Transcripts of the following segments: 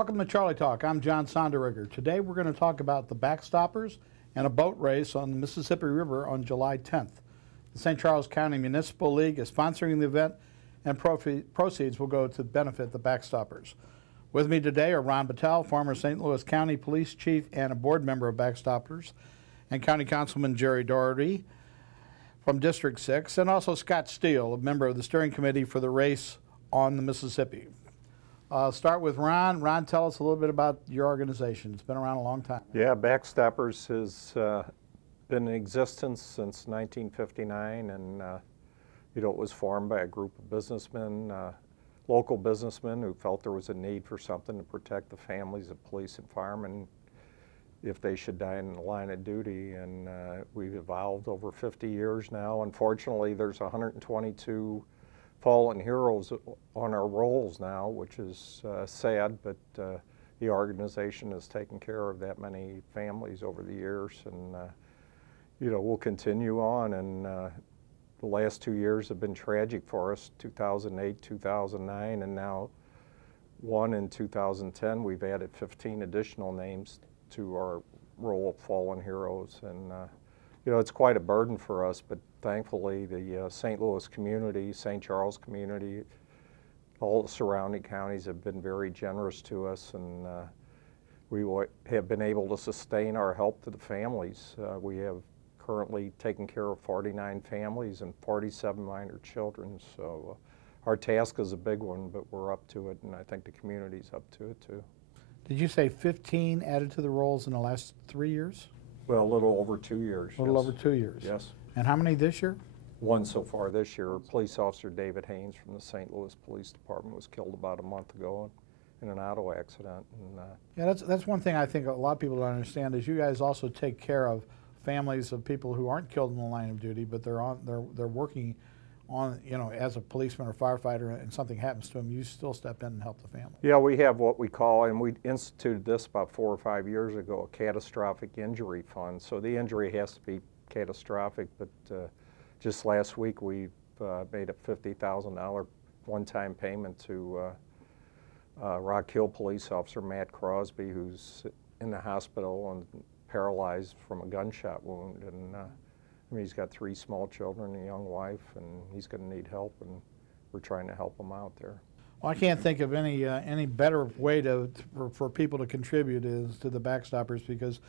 Welcome to Charley Talk. I'm John Sonderigger. Today we're going to talk about the Backstoppers and a boat race on the Mississippi River on July 10th. The St. Charles County Municipal League is sponsoring the event, and proceeds will go to benefit the Backstoppers. With me today are Ron Battelle, former St. Louis County Police Chief and a board member of Backstoppers, and County Councilman Jerry Doherty from District 6, and also Scott Steele, a member of the steering committee for the race on the Mississippi. Start with Ron. Ron, tell us a little bit about your organization. It's been around a long time. Yeah, Backstoppers has been in existence since 1959, and it was formed by a group of businessmen, local businessmen who felt there was a need for something to protect the families of police and firemen if they should die in the line of duty. And we've evolved over 50 years now. Unfortunately, there's 122 fallen heroes on our rolls now, which is sad, but the organization has taken care of that many families over the years, and we'll continue on. And the last 2 years have been tragic for us, 2008, 2009, and now one in 2010. We've added 15 additional names to our roll of fallen heroes, and it's quite a burden for us, but thankfully the St. Louis community, St. Charles community, all the surrounding counties have been very generous to us, and we have been able to sustain our help to the families. We have currently taken care of 49 families and 47 minor children, so our task is a big one, but we're up to it, and I think the community's up to it too. Did you say 15 added to the rolls in the last 3 years? Well, a little over 2 years. A little over 2 years. Yes. And how many this year? One so far this year. Police Officer David Haynes from the St. Louis Police Department was killed about a month ago in an auto accident. And, yeah, that's one thing I think a lot of people don't understand is you guys also take care of families of people who aren't killed in the line of duty, but they're working on, as a policeman or firefighter, and something happens to them, you still step in and help the family. Yeah, we have what we call, and we instituted this about 4 or 5 years ago, a catastrophic injury fund. So the injury has to be catastrophic, but just last week we made a $50,000 one-time payment to Rock Hill police officer Matt Crosby, who's in the hospital and paralyzed from a gunshot wound. And he's got 3 small children, a young wife, and he's going to need help, and we're trying to help him out there. Well, I can't think of any better way for people to contribute is to the Backstoppers, because,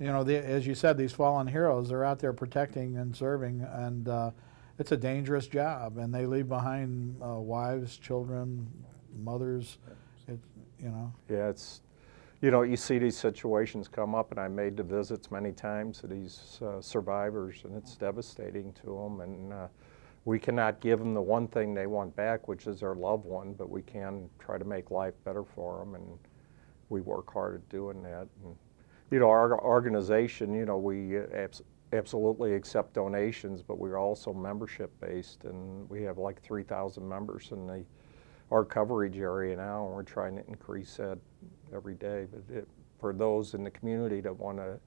as you said, these fallen heroes, they're out there protecting and serving, and it's a dangerous job, and they leave behind wives, children, mothers. Yeah, it's. You see these situations come up, and I made the visits many times to these survivors, and it's devastating to them. And we cannot give them the one thing they want back, which is their loved one, but we can try to make life better for them, and we work hard at doing that. And, our organization, we absolutely accept donations, but we're also membership-based, and we have like 3,000 members in our coverage area now, and we're trying to increase that every day. But for those in the community that want an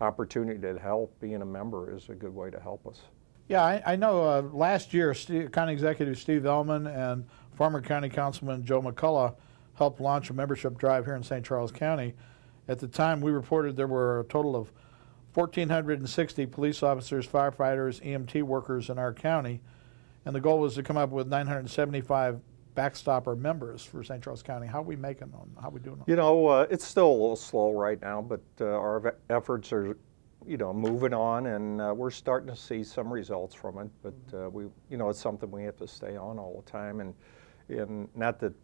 opportunity to help, being a member is a good way to help us. Yeah, I know last year County Executive Steve Ellman and former County Councilman Joe McCullough helped launch a membership drive here in St. Charles County. At the time, we reported there were a total of 1,460 police officers, firefighters, EMT workers in our county, and the goal was to come up with 975 Backstopper members for St. Charles County. How are we making on? How are we doing on? It's still a little slow right now, but our efforts are, moving on, and we're starting to see some results from it. But it's something we have to stay on all the time, and not that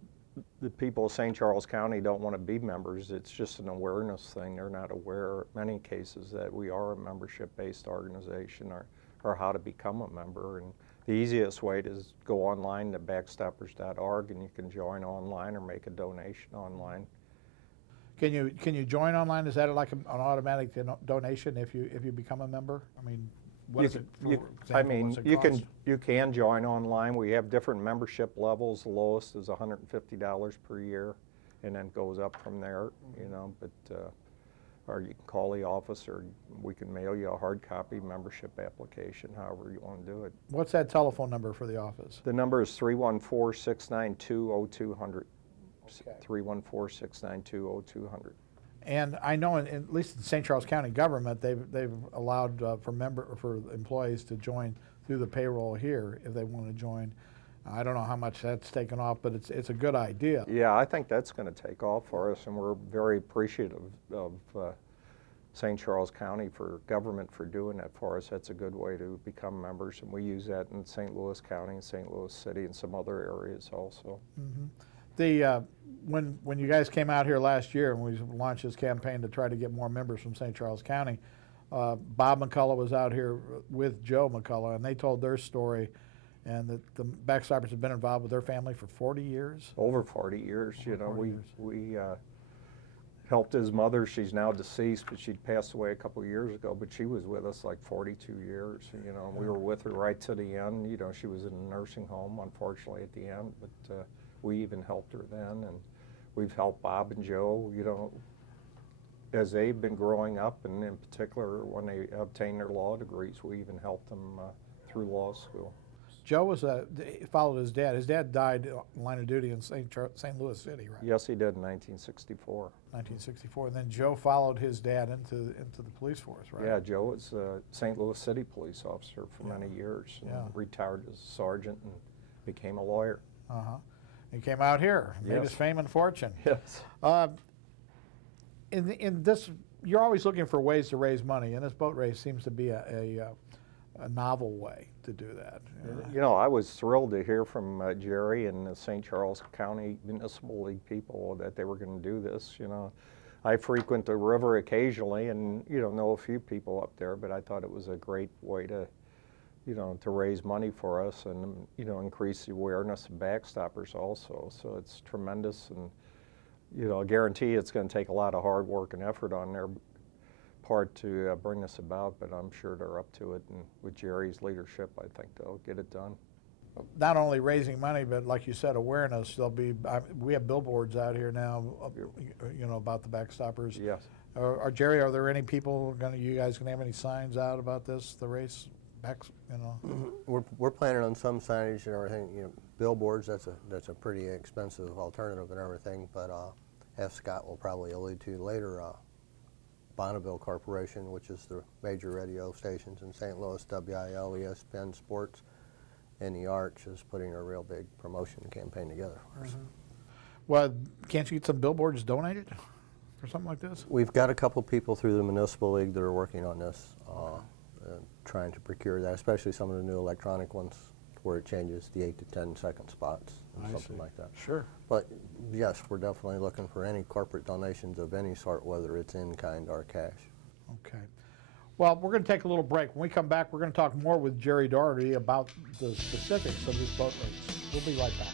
the people of St. Charles County don't want to be members. It's just an awareness thing. They're not aware, in many cases, that we are a membership-based organization, or how to become a member. And the easiest way is go online to backstoppers.org, and you can join online or make a donation online. Can you join online? Is that like an automatic donation if you become a member? I mean, you can join online. We have different membership levels. The lowest is $150 per year, and then goes up from there. But or you can call the office, or we can mail you a hard copy membership application, however you want to do it. What's that telephone number for the office? The number is 314-692-0200. 314-692-0200. And I know, at least in St. Charles County government, they've allowed for employees to join through the payroll here if they want to join. I don't know how much that's taken off, but it's a good idea. Yeah, I think that's going to take off for us, and we're very appreciative of St. Charles County for government for doing that for us. That's a good way to become members, and we use that in St. Louis County and St. Louis City and some other areas also. Mm-hmm. When you guys came out here last year and we launched this campaign to try to get more members from St. Charles County, Bob McCullough was out here with Joe McCullough, and they told their story, and that the Backstoppers have been involved with their family for 40 years. Over 40 years, you know. We Helped his mother. She's now deceased, but she passed away a couple of years ago, but she was with us like 42 years, you know. We were with her right to the end. You know, she was in a nursing home, unfortunately, at the end, but we even helped her then, and we've helped Bob and Joe, you know, as they've been growing up, and in particular when they obtained their law degrees, we even helped them through law school. Joe followed his dad. His dad died in line of duty in St. Louis City, right? Yes, he did in 1964. 1964, and then Joe followed his dad into the police force, right? Yeah, Joe was a St. Louis City police officer for many years, and retired as a sergeant and became a lawyer. He came out here, made his fame and fortune. Yes. In this, you're always looking for ways to raise money, and this boat race seems to be a novel way to do that. You know, I was thrilled to hear from Jerry and the St. Charles County Municipal League people that they were going to do this. You know, I frequent the river occasionally and, you know a few people up there, but I thought it was a great way to, you know, to raise money for us and, you know, increase the awareness of Backstoppers also. So it's tremendous, and, you know, I guarantee it's going to take a lot of hard work and effort on their part to bring this about, but I'm sure they're up to it, and with Jerry's leadership, I think they'll get it done. Not only raising money, but like you said, awareness. We have billboards out here now, you know, about the Backstoppers. Yes. Jerry, are there any people you guys gonna have any signs out about this, the race? You know. We're planning on some signage and everything. You know, billboards. That's a pretty expensive alternative and everything. But as Scott will probably allude to later, Bonneville Corporation, which is the major radio stations in St. Louis, WIL, ESPN Sports, and the Arch, is putting a real big promotion campaign together for us. Well, can't you get some billboards donated for something like this? We've got a couple people through the Municipal League that are working on this, trying to procure that, especially some of the new electronic ones where it changes the 8 to 10 second spots and something like that. Sure. But yes, we're definitely looking for any corporate donations of any sort, whether it's in kind or cash. Okay. Well, we're going to take a little break. When we come back, we're going to talk more with Jerry Doherty about the specifics of this boat race. We'll be right back.